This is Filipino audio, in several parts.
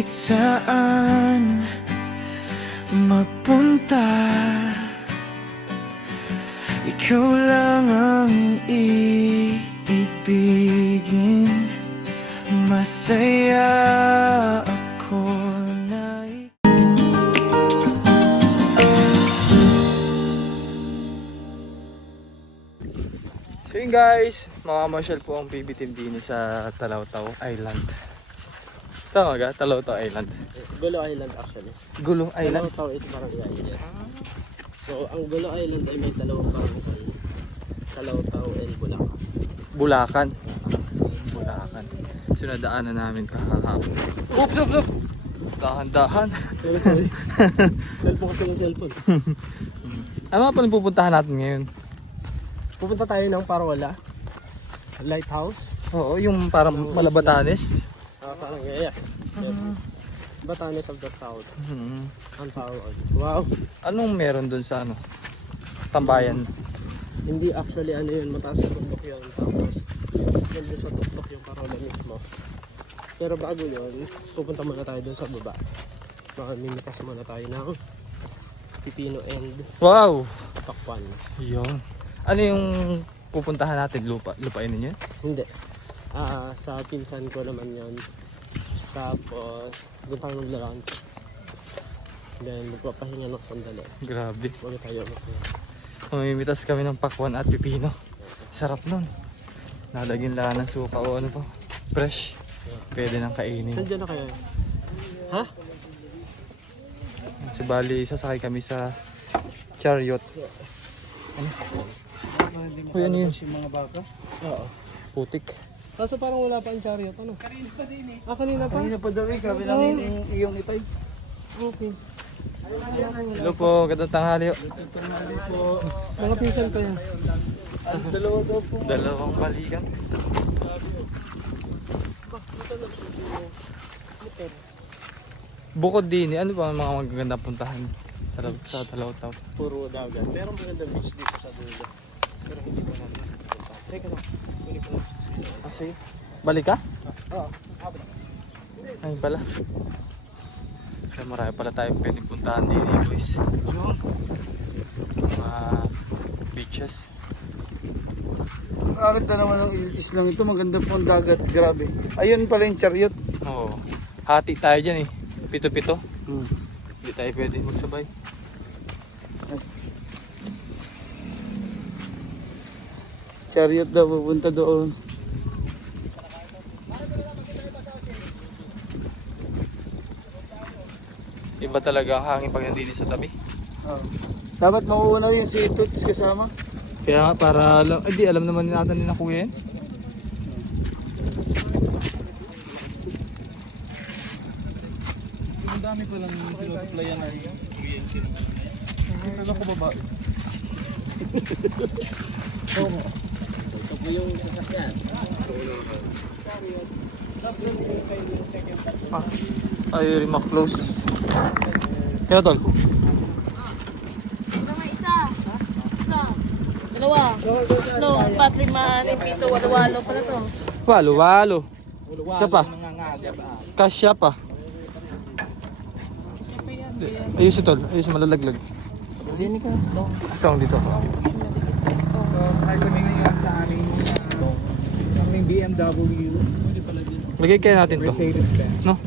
Kahit saan magpunta, ikaw lang ang iibigin. Masaya ako na So yun guys, mamamasyal po ang PB Team din sa Talawtaw Island. Tama ga? Talawtaw Island. Gulo Island actually. Gulong Island? Talawtaw is barangay, yes. So ang Gulo Island ay may dalawang barangay. Talawtaw and Bulacan. Bulacan. Bulacan. So nadaanan namin kahapon. Oops, oops, oops! Dahan-dahan. Pero sorry. Cellphone kasi ng cellphone. Ano nga palang pupuntahan natin ngayon? Pupunta tayo ng Parola Lighthouse. Oo, yung parang Malabatanes. Parang yes. Yes. Batanes of the South. Hmm. Ang tawag. Wow. Anong meron dun sa ano? Tambayan. Hindi actually ano yun, mataas na tuktok yun. Tapos nandun sa tuktok yung Parola mismo. Pero bago yun, pupunta muna tayo dun sa baba. Mamimitas muna tayo ng Pipino and Wow! Takpan. Yun. Ano yung pupuntahan natin? Lupain ninyo? Hindi. Sa pinsan ko naman yun. Tapos doon tayo magla-lunch. Then magpapahinga ng sandali. Grabe. Bago tayo magpahinga. Mamimitas kami ng pakwan at pipino. Sarap nun. Nalagyan lang ng suka o ano po. Fresh. Pwede nang kainin. Nandiyan na kayo. Ha? So bali, sasakay kami sa chariot. Ano? Uy, ano yun? Yung mga baka? Oo. Putik. Kaso parang wala pa ang chariot. Ano? Kanina pa din eh. Kanina pa? Kanina pa daw sabi namin yung ipay. Okay. Hello po, gandang tanghali. Mga pinsan ko yan. Dalawa daw po. Dalawang balikan. Bukod din, ano ba ang mga magagandang puntahan sa Talawtaw? Puro dagat. Pero magandang beach dito sa dulo. Pero hindi ko namin. Teka lang. Balik ko lang. Ah, sige. Balik ka? Oo. Ayun pala. Kaya marami pala tayo pwedeng puntahan din eh, boys. Yun. Mga beaches. Bakit na naman ang islang ito, maganda po ang dagat, grabe. Ayun pala yung chariot. Oo. Hati tayo dyan eh. Pito-pito. Hmm. Hindi tayo pwedeng magsabay. Chariot daw pupunta doon. Iba talaga ang hangin pag nandito sa tabi. Oh. Dapat mauuna yung si Toots kasama. Kaya nga para alam, di alam naman natin na kuya yan. Ang dami ko lang sinusuplayan na kuryente naman. Ito ko baba. Oo. Ito po yung sasakyan. Ay, rin close. Kaya tol? Mga isa. Isa. Dalawa. No, apat, lima, pito, walo pala to. Walo. Isa pa. Kasya pa. Ayos ito tol. Ayos malalaglag. Hindi ka stone. Stong dito. So, sakay kami ngayon sa aming BMW. Lagay kaya natin to. Mercedes-Benz. No?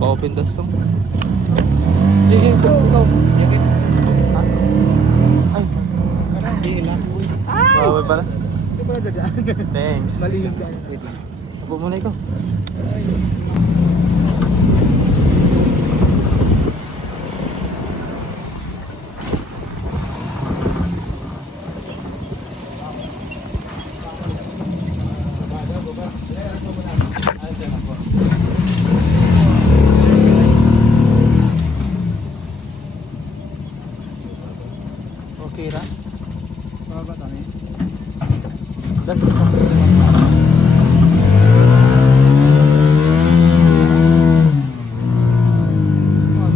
Pa-open tas to. Sige, ito. Ay! Bawal pala. Thanks. Malilim ka. Apo muna ikaw. Okay ra? Baba kami. Dan. Oh,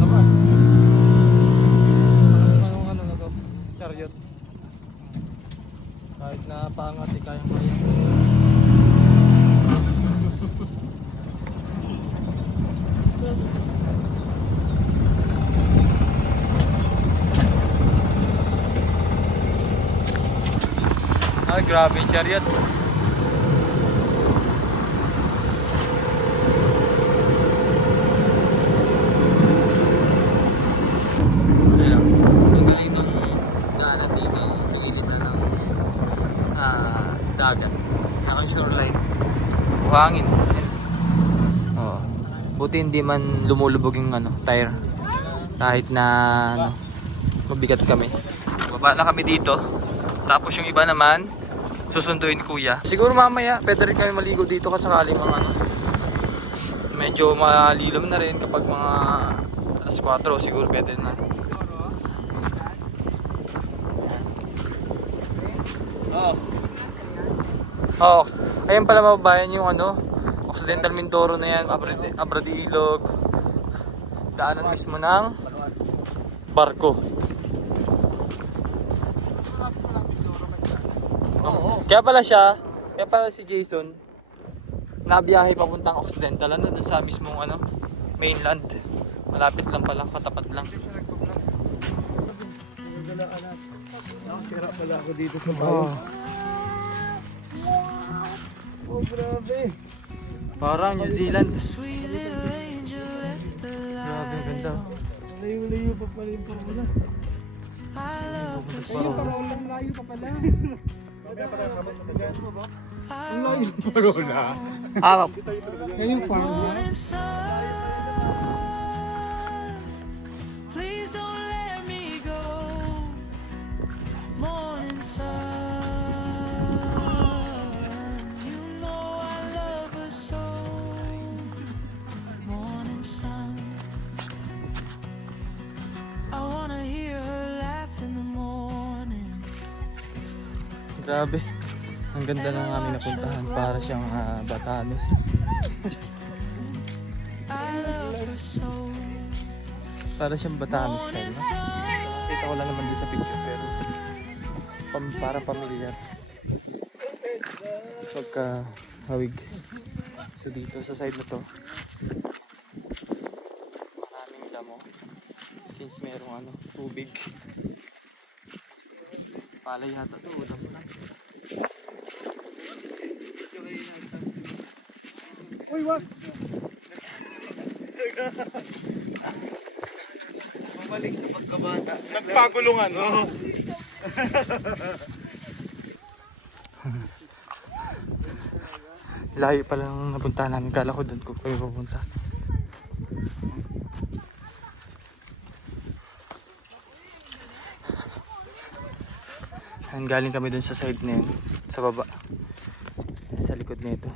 labas. Labas pa yung ano na to. Chariot. Kahit na pangat, kayang-kaya. Ah, grabe yung chariot. Ayan. Ang galing nung daanan dito sa gilid na ng dagat. Naka shoreline. Buhangin. Oo. Buti hindi man lumulubog yung tire. Kahit na mabigat kami. Baba na kami dito. Tapos yung iba naman susunduin ni Kuya. Siguro mamaya pwede rin kami maligo dito kasakali mga medyo malilom na rin kapag mga alas 4 siguro pwede na. Oh, ayun pala mababayan yung Occidental Mindoro na yan, Abrade Ilog. Daanan mismo ng barko. Kaya pala si Jason nabiyahe papuntang Occidental doon sa mismong mainland. Malapit lang pala, katapat lang. Sira pala ako dito sa bayan. Oh, grabe. Parang New Zealand. Grabe, ang ganda. Layo-layo pa pala yung parola. Ang layo pa pala. Ang layo yung parola. Yan yung farm niya. Grabe. Ang ganda ng aming napuntahan. Para siyang Batanes. Para siyang Batanes style. No? Nakita ko lang naman din sa picture pero para pamilyar. Pagka hawig. So dito sa side na to maraming damo. Since merong tubig. Palay yata to, damo na. Uy, wag! Bumalik sa pagkabata. Nagpagulungan. Layo pa lang napunta namin. Kala ko doon ko kami pupunta. Galing kami dun sa side na yun. Sa baba. Sa likod nito.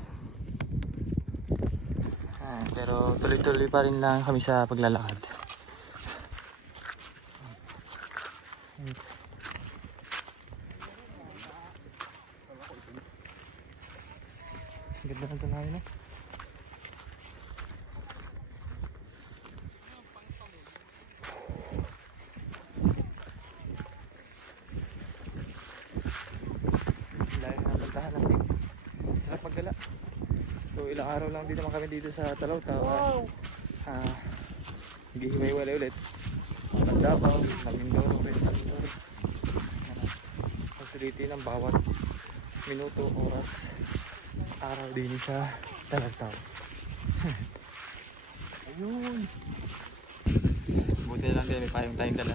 Pero tuloy-tuloy pa rin lang kami sa paglalakad. Ganda ng tanawin na. Layo na puntahan natin. Sarap maggala. So ilang araw lang din naman kami dito sa Talaw-Taw. Hihimay-walay ulit. Davao, Mindoro, Mindoro. Facility ng bawat minuto, oras, araw din sa Talaw-Taw. Ayun. Buti na lang din may payong tayong dala.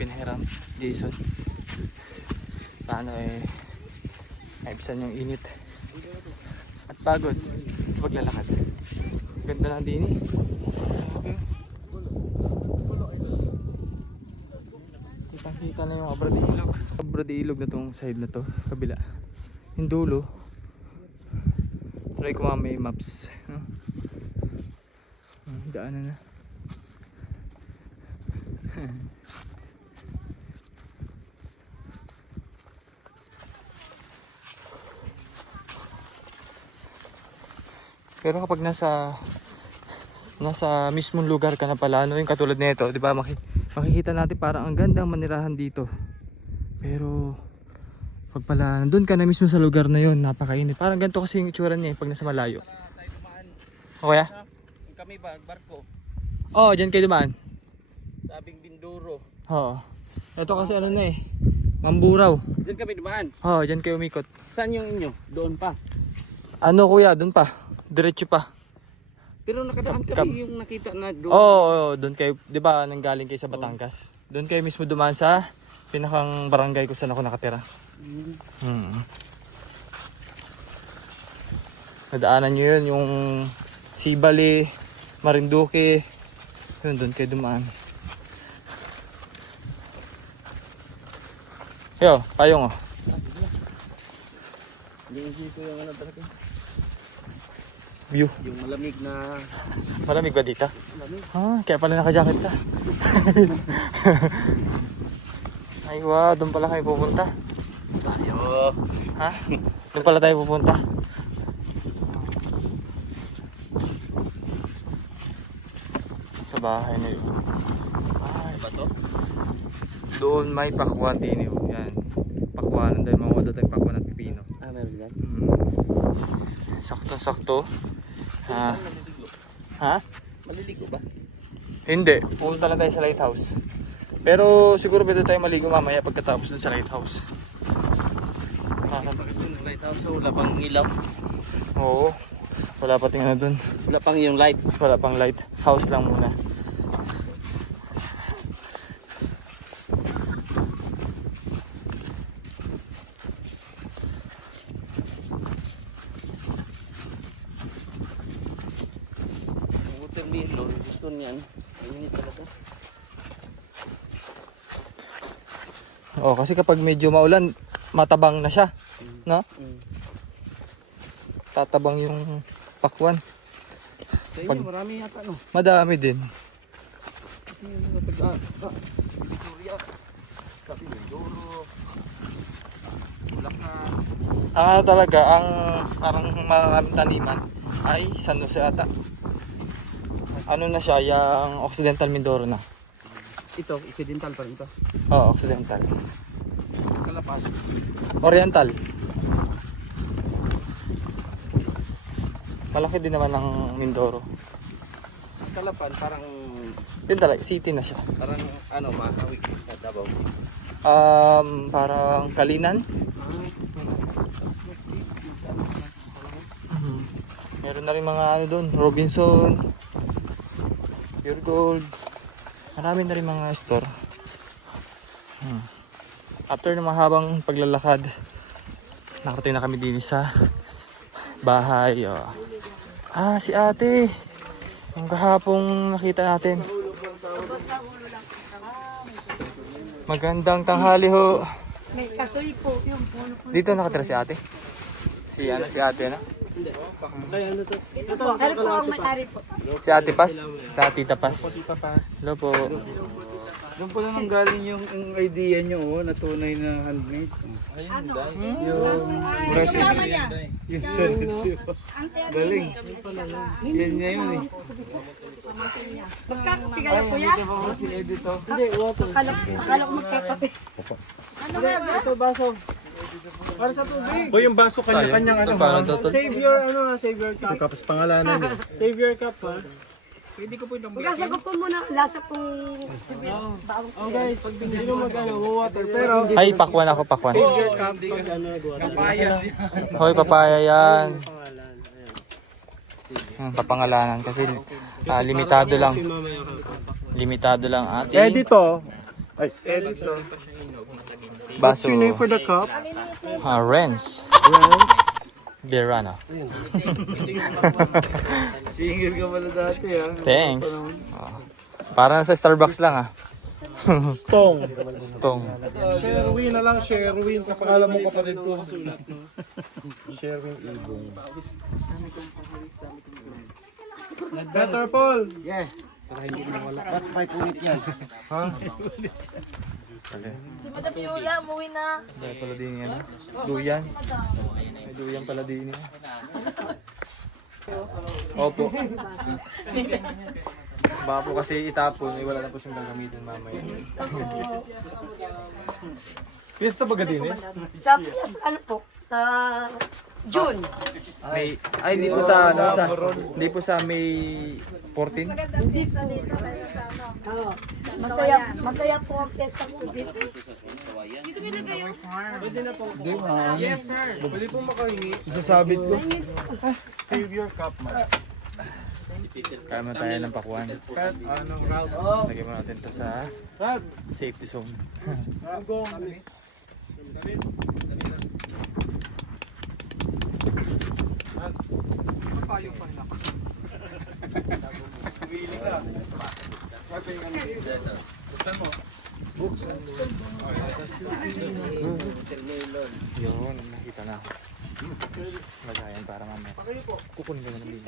Pinahiram, Jason. Paano maibsan yung init at pagod sa paglalakad. Ganda lang din Kitang-kita na yung Abrade Ilog. Abrade Ilog na tong side na to, kabila. Yung dulo. Try ko mamaya yung maps. Daanan na. Pero kapag nasa mismong lugar ka na pala, yung katulad nito, 'di ba? Makikita natin parang ang gandang manirahan dito. Pero pag pala nandun ka na mismo sa lugar na 'yon, napakainit. Parang ganito kasi yung itsura niya pag nasa malayo. Okay? Kami barko. Oh, diyan kayo dumaan. Sabing Binduro. Oo. Ito kasi Mamburaw. Diyan kami dumaan. Oh, dyan kayo umikot. Saan yung inyo? Doon pa. Ano kuya, dun pa. Diretso pa. Pero nakadaan kami yung nakita na doon. Oo, doon kayo, 'di ba, nanggaling kayo sa Batangas. Doon kayo mismo dumaan sa pinakang barangay kung saan ako nakatira. Nadaanan nyo yun, yung Sibali, Marinduque. Yun, doon kayo dumaan. Yo, payong oh. Hindi ko yung ano talaga. View. Yung malamig na... Malamig ba dito? Malamig. Kaya pala naka-jacket ka. Ay wow, doon pala kayo pupunta. Tayo. Ha? Doon pala tayo pupunta. Sa bahay na yun. Ay, Ba to? doon may pakwan din yun. Yan. Pakwan. Dahil mga tayong pakwan at pipino. Meron dyan. Sakto-sakto. Ha? Maliligo ba? Hindi. Pupunta lang tayo sa lighthouse. Pero siguro pwede tayo maligo mamaya pagkatapos dun sa lighthouse. Bakit yung lighthouse? Wala pang ilaw? Oo. Wala pa tingnan dun. Wala pang yung light. Wala pang light. House lang muna. Watermelon. Gusto niyan. Init talaga. Oo, kasi kapag medyo maulan, matabang na siya. No? Tatabang yung pakwan. Sa inyo marami yata no? Madami din. Kasi yung mga Victoria. Sabi Mindoro. Bulacan. Ang ano talaga, ang parang maraming taniman ay San Jose ata. Ano na siya, yung Occidental Mindoro na. Ito, occidental pa rin to. Oo, Occidental. Kalapas. Oriental. Malaki din naman ang Mindoro. Kalapan parang Yun talaga, city na siya. parang ano mahawig sa Davao. Parang Kalinan. Meron na rin mga ano doon, Robinson, Pure Gold. Marami na rin mga store. After ng mahabang paglalakad, nakarating na kami din sa bahay. Si ate. Yung kahapong nakita natin. Magandang tanghali ho. May kasoy po yung puno po. Dito nakatira si ate. Si ate ano? Ay, ano to? Ito po, ano po ang may-ari po? Si Ate Pas. Tita Pas. Hello po. Doon pala nang galing yung idea nyo, na tunay na handmade. Ayun, dahil. Fresh. Kasama niya. Yung service. Galing. Yan niya yun eh. Magkakapigay po yan? Si editor. Hindi, water. Akala ko magkakape. Ano ba? Ito, baso. Para sa tubig. O yung baso kanya-kanyang ano ha? Save your, save your cup. Tapos pangalanan nyo. Save your cup, ha? Pwede ko po itong Magkasagot po muna. Lasa pong sibis. Bawang Oh guys, hindi mo water. Pero, Ay, pakwan ako, pakwan. save your cup pag water. Papayas yan. Hoy, papaya yan. Pangalan. Ayan. Papangalanan kasi limitado lang. Mamaya ka. Limitado lang ating Editor. Ay, editor. What's baso. your name for the cup? Renz. Berana. Single ka pala dati ha. Thanks. Parang sa Starbucks lang Stong. Stong. Sherwin na lang, Sherwin. Kapakala mo kapatid ko. Sherwin Ibong. Better Paul. Yeah. Para hindi mo wala. Ba't may punit yan? Si Madam Yola, umuwi na. May pala din yan. Duyan. May duyan pala din yan. Opo. Baka po kasi itapon, wala na po siyang gagamitin mamaya. Fiesta ba gadin eh? Sa Pias, ano po? Sa June. May, ay, hindi po sa, ano, sa, hindi po sa May 14. Oo. Masaya po ang pesta po dito. Pwede po makahingi. Isasabit ko. Save your cup, man. Kaya mo tayo ng pakuan. Cut, anong route? Lagyan mo natin to sa safety zone. Go. Yun, nakita na ako. Lagayan para mamaya. Kukunin ko na ng bibig.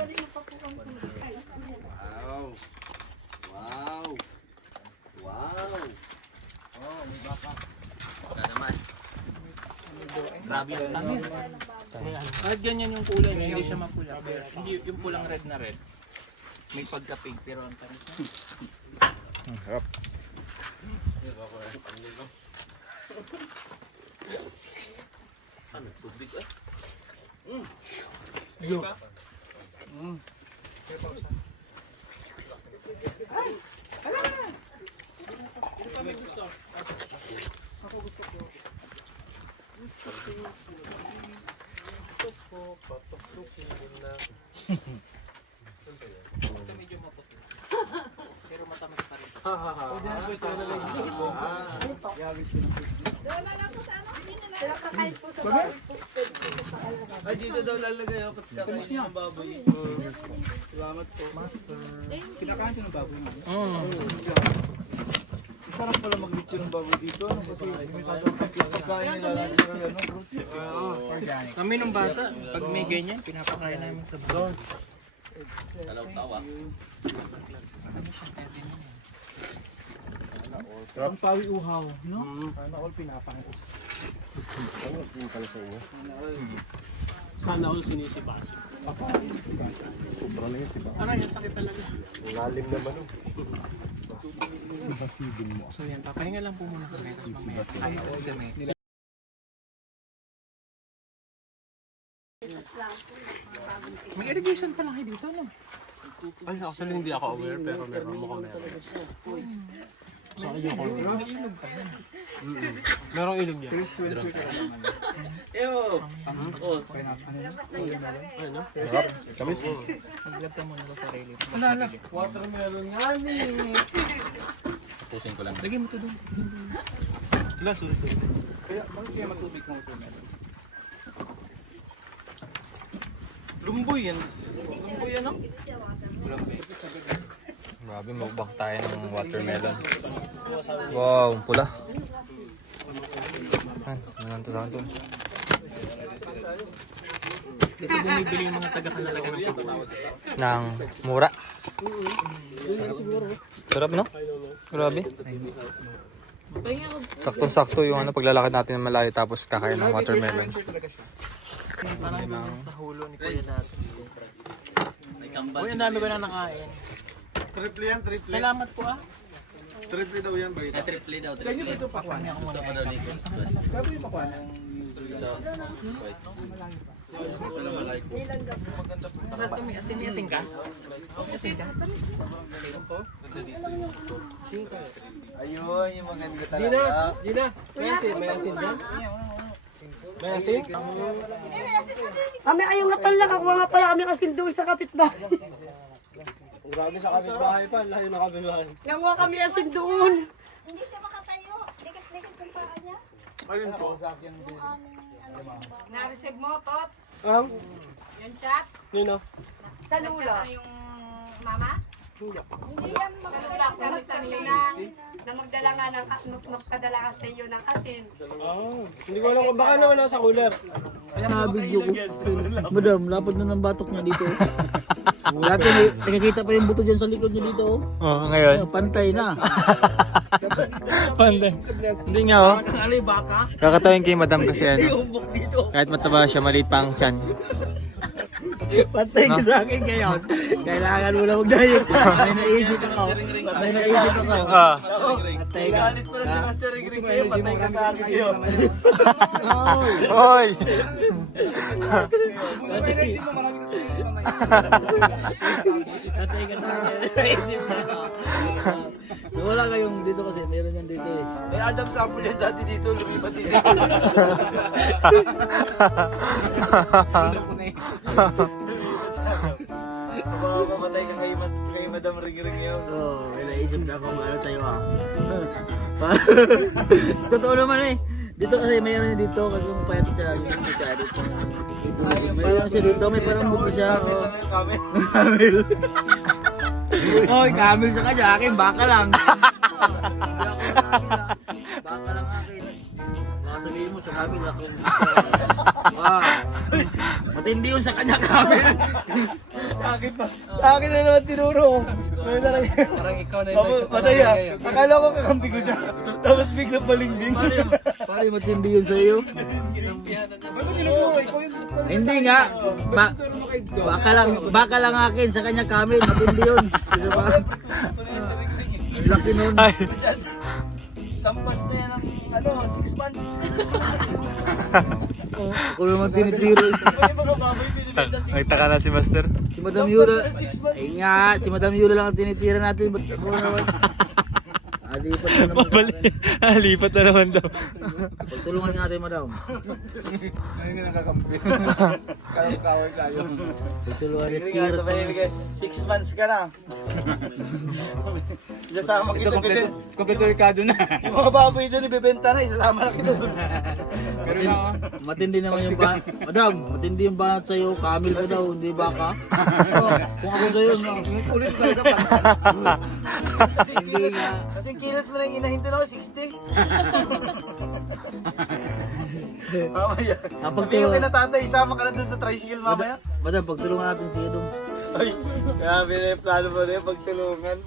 Kahit ganyan yung kulay niya, hindi siya mapula. Pero hindi yung pulang red na red. May pagka-pink pero ang tamis niya. Harap. Ay, dito daw lalagay ako kasi kakainin ng baboy. Salamat po. Sarap pala mag-lecture ng baboy dito. Ano? Kasi limitado ang pagkain nila lagi ng ano, fruits. Kami nung bata, pag may ganyan, pinapakain namin sa bro. Ang pawi uhaw, no? Sana all pinapangos. Sana all sinisipasip. Sobra na yun si Bang. Aray, sakit talaga. Lalim naman oh. Sibasibin mo. So yan, papahinga lang po muna kami. Mamaya, kaya ko kami. May irrigation pa lang kayo dito, no? Ay, actually hindi ako aware pero meron mo meron. Sa akin yung aware. Merong ilog yan. Mag-vlog ka muna sa sarili. Alala, watermelon nga ni. Lagyan mo ito doon. Sila, sorry. Kaya, bakit kaya matubig kung ito meron? Lumboy yan. Lumboy yan oh. Grabe, magbak tayo ng watermelon. Wow, ang pula. Yan, to. Dito bumibili yung mga taga-kalalaga ng pagkatawad. Ng mura. Sarap, no? Grabe. Pahinga ko. Saktong-sakto yung ano, paglalakad natin ng malayo tapos kakain ng watermelon. Parang doon sa hulo ni kuya natin. Uy, ang dami ko na nakain. Triple yan, triple. Salamat po ah. Triple daw yan, Bay. Kaya nyo dito pakuha niya ako muna. Grabe yung pakuha na. Masarap kami. Asin ka? Asin ka? Ayun, yung maganda talaga. Gina, may asin dyan? May asin? Kami ayong natal lang. Ako nga pala kami asin doon sa kapitbahay. Grabe sa kapitbahay pa, layo na kapitbahay. Nakuha kami asin doon. Hindi siya makatayo. Likit-likit sa paa niya. Ayun po. Na-receive mo, Tot? Yung chat? Yun o. Sa lula. Chat yung mama? Hindi yan makatayo. Kami sa Na magdala nga ng magpadala ka sa iyo ng asin. Hindi ko alam kung baka naman nasa cooler. Video ko. Madam, lapad na ng batok niya dito. Dati nakikita pa yung buto dyan sa likod niya dito. Oo, ngayon. Pantay na. Pande. Hindi nga, oh. Kakatawin kay madam kasi ano. Kahit mataba siya, maliit pa ang tiyan. Pantay ka sa akin ngayon. Kailangan mo na mag-diet. May naisip ako. May naisip ako. Pantay ka. Galit pa na si Master Ring Ring sa'yo, patay ka sa akin yun. Hoy! Pantay ka sa akin. Naisip na ako. So, wala kayong dito kasi. Meron yan dito eh. Eh, Adam Sample yan dati dito, lumipat dito. Baka mamatay ka kay Madam Ring Ring yun. Oo, may naisip na akong ano tayo ah. Totoo naman eh. Dito kasi mayroon dito kasi kung payat siya, yung siya dito. Mayroon siya dito, may parang buko siya. Oh. Kami. Camel. Oy, camel sa kanya, akin baka lang. Baka lang akin. Baka sabihin mo sa camel ako. Matindi yun sa kanya camel. Sa akin na naman tinuro. Parang ikaw na yung patay ah. Akala ko kakampi ko siya. Tapos biglang balingbing. Pare, matindi yun sa iyo. Hindi nga. Baka lang akin sa kanya camel, matindi yun. Isa ba? Ang laki nun. Lampas na yan ang 6 months. Ako naman tinitiro. May mga baboy binibenta 6 months. Nagtaka na si Master. Si Madam Yura. Ay nga, si Madam Yura lang ang tinitira natin. Ba't ako naman? Alipat na naman. Lipat na naman daw. Pagtulungan natin, Madam. Ngayon nga nakakampi. Kaway tayo. Pagtulungan ni Ring nga, Tira. 6 months ka na. Isasama kita bibenta. Kompleto Ricardo na. Yung mga baboy doon ibibenta na, isasama lang kita doon. Matindi naman yung banat. Madam, matindi yung banat sa'yo. Camel ko daw, hindi baka. Kung ako sa'yo, Ulit talaga pa. hindi nga. Kasi kilos mo na yung inahinto na ako, 60. Mamaya. Sabi yung kina tatay, isama ka na doon sa tricycle mamaya. Madam, pagtulungan natin si Edong. Ay, grabe na yung plano mo na yung pagtulungan.